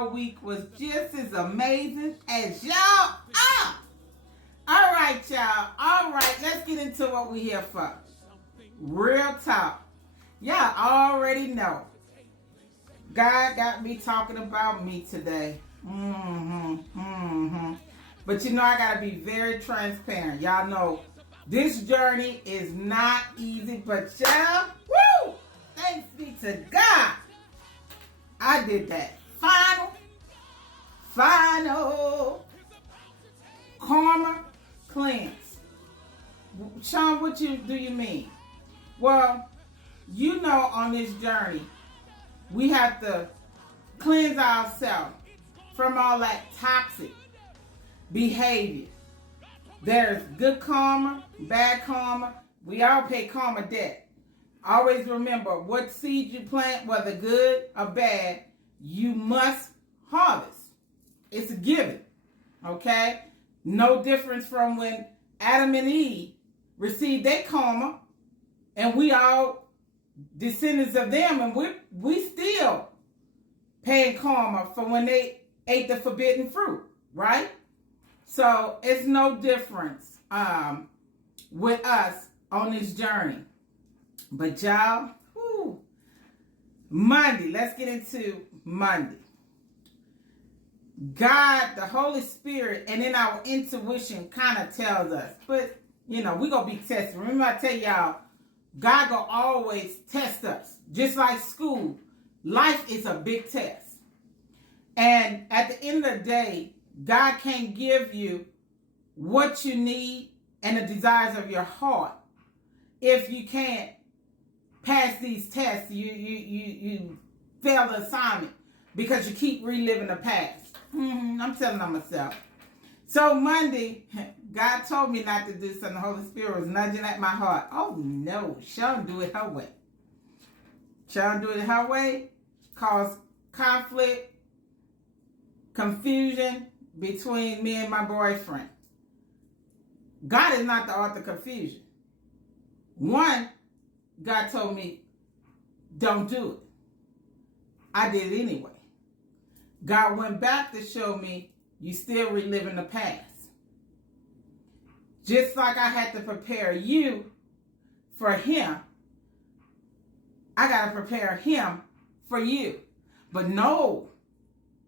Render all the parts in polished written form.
y'all week was just as amazing as y'all are. All right, y'all. All right, let's get into what we're here for. Real talk. Y'all already know. God got me talking about me today. But you know, I got to be very transparent. Y'all know this journey is not easy, but y'all, woo! Thanks be to God. I did that final karma cleanse. Sean, what do you mean? Well, you know, on this journey, we have to cleanse ourselves from all that toxic behavior. There's good karma, bad karma. We all pay karma debt. Always remember, what seed you plant, whether good or bad, you must harvest. It's a given, okay? No difference from when Adam and Eve received their karma, and we all descendants of them, and we still paying karma for when they ate the forbidden fruit, right? So it's no difference with us on this journey. But y'all, Monday, let's get into Monday. God, the Holy Spirit, and then our intuition kind of tells us. But, you know, we're going to be tested. Remember I tell y'all, God going to always test us. Just like school, life is a big test. And at the end of the day, God can't give you what you need and the desires of your heart if you can't pass these tests. You fail the assignment because you keep reliving the past. I'm telling on myself. So Monday, God told me not to do something. The Holy Spirit was nudging at my heart. Oh no, Sean do it her way. Sean do it her way, cause conflict, confusion between me and my boyfriend. God is not the author of confusion. One, God told me, don't do it. I did it anyway. God went back to show me you still reliving the past. Just like I had to prepare you for him, I got to prepare him for you. But no,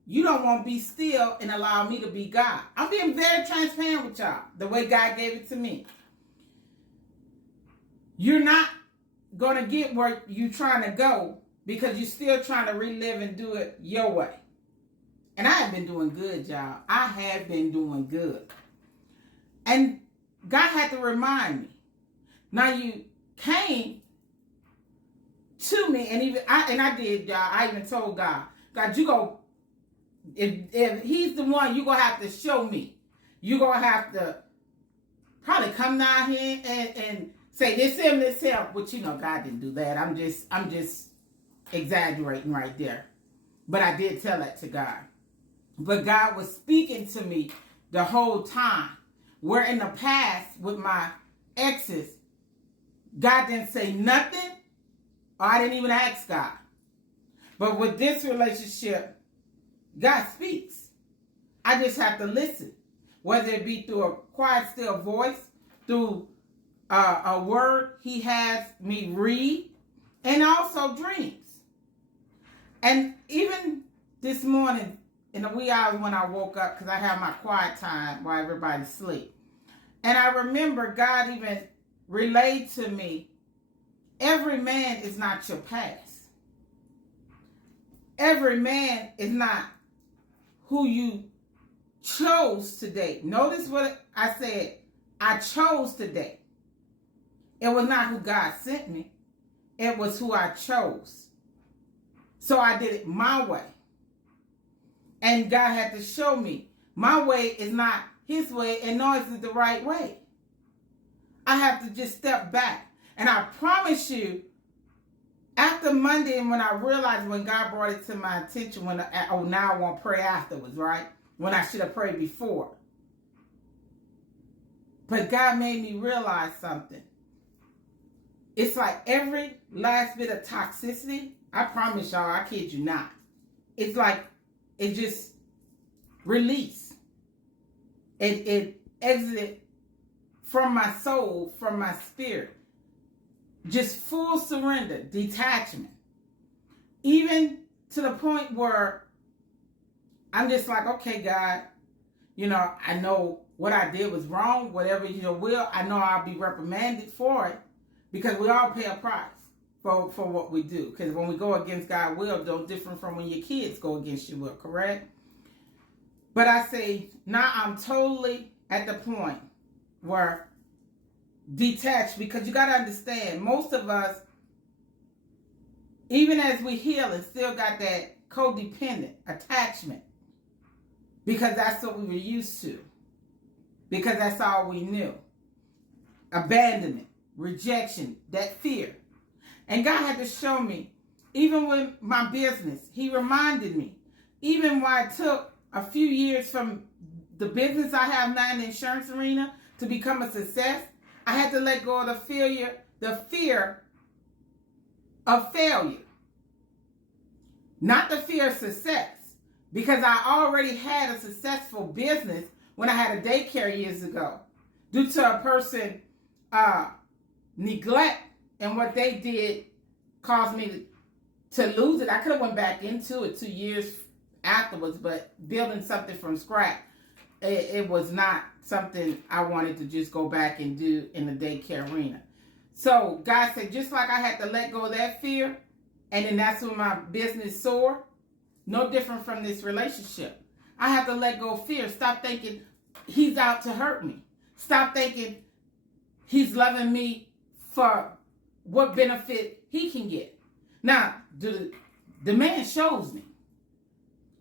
you don't want to be still and allow me to be God. I'm being very transparent with y'all, the way God gave it to me. You're not going to get where you're trying to go because you're still trying to relive and do it your way. And I have been doing good, y'all. I have been doing good. And God had to remind me. Now you came to me, and I did, y'all. I even told God, you go, if he's the one, you're going to have to show me. You're going to have to probably come down here and say this him. But you know, God didn't do that. I'm just exaggerating right there. But I did tell that to God. But God was speaking to me the whole time. Where in the past with my exes, God didn't say nothing, or I didn't even ask God. But with this relationship, God speaks. I just have to listen. Whether it be through a quiet, still voice, through a word he has me read, and also dreams. And even this morning, in the wee hours when I woke up, because I have my quiet time while everybody sleep. And I remember God even relayed to me, every man is not your past. Every man is not who you chose to date. Notice what I said. I chose to date. It was not who God sent me. It was who I chose. So I did it my way. And God had to show me my way is not his way, and nor is it the right way. I have to just step back. And I promise you, after Monday, and when I realized when God brought it to my attention, now I want to pray afterwards, right? When I should have prayed before. But God made me realize something. It's like every last bit of toxicity, I promise y'all, I kid you not. It's like it just released. It exited from my soul, from my spirit. Just full surrender, detachment. Even to the point where I'm just like, okay, God, I know what I did was wrong. Whatever your will, I know I'll be reprimanded for it, because we all pay a price for what we do. Because when we go against God's will, no different from when your kids go against your will, correct? But I say, now I'm totally at the point where detached, because you got to understand, most of us, even as we heal, and still got that codependent attachment, because that's what we were used to, because that's all we knew. Abandonment, rejection, that fear. And God had to show me, even with my business, He reminded me, even when it took a few years from the business I have now in the insurance arena to become a success, I had to let go of the fear of failure. Not the fear of success, because I already had a successful business when I had a daycare years ago. Due to a person neglect and what they did caused me to lose it. I could have went back into it 2 years afterwards, but building something from scratch, it was not something I wanted to just go back and do in the daycare arena. So God said, just like I had to let go of that fear, and then that's when my business soared, no different from this relationship. I have to let go of fear. Stop thinking He's out to hurt me. Stop thinking He's loving me for what benefit He can get. Now, the man shows me.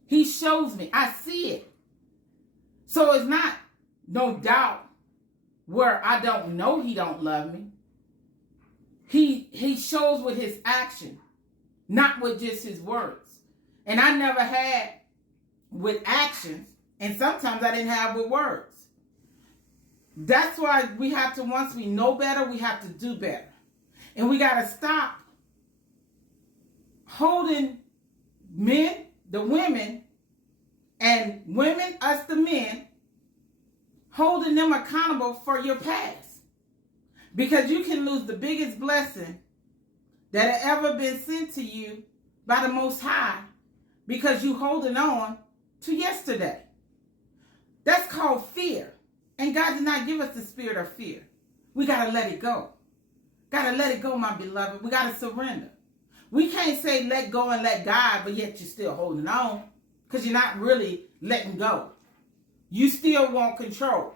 He shows me. I see it. So it's not no doubt where I don't know He don't love me. He shows with His action, not with just His words. And I never had with actions, and sometimes I didn't have with words. That's why we have to, once we know better, we have to do better. And we got to stop holding men, the women, and women, us the men, holding them accountable for your past. Because you can lose the biggest blessing that had ever been sent to you by the Most High because you holding on to yesterday. That's called fear. And God did not give us the spirit of fear. We got to let it go. Got to let it go, my beloved. We got to surrender. We can't say let go and let God, but yet you're still holding on, because you're not really letting go. You still want control.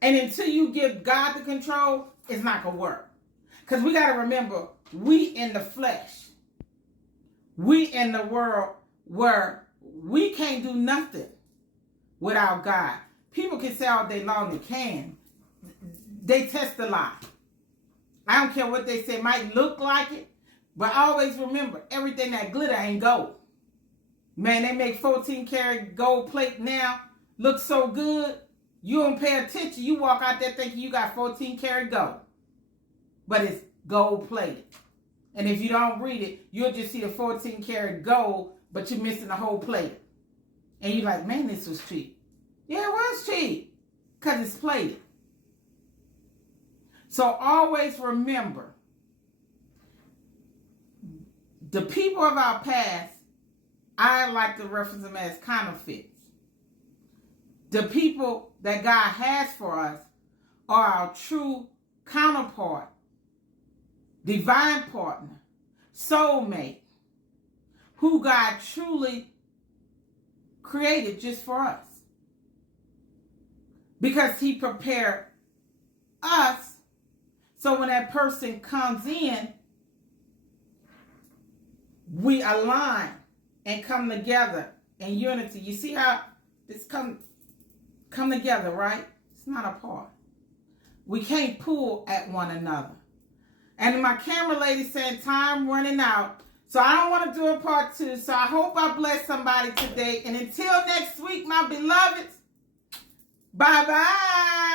And until you give God the control, it's not going to work. Because we got to remember, we in the flesh. We in the world where we can't do nothing without God. People can say all day long they can. They test the lie. I don't care what they say. It might look like it, but always remember, everything that glitter ain't gold. Man, they make 14-karat gold plate now look so good, you don't pay attention. You walk out there thinking you got 14-karat gold. But it's gold plated. And if you don't read it, you'll just see the 14-karat gold, but you're missing the whole plate. And you're like, man, this was cheap. Yeah, it was cheap, because it's plated. So always remember, the people of our past, I like to reference them as counterfeits. The people that God has for us are our true counterpart, divine partner, soulmate, who God truly created just for us. Because He prepared us, so when that person comes in, we align and come together in unity. You see how this come together, right? It's not apart. We can't pull at one another. And my camera lady said time running out. So I don't want to do a part 2. So I hope I bless somebody today. And until next week, my beloveds, bye-bye.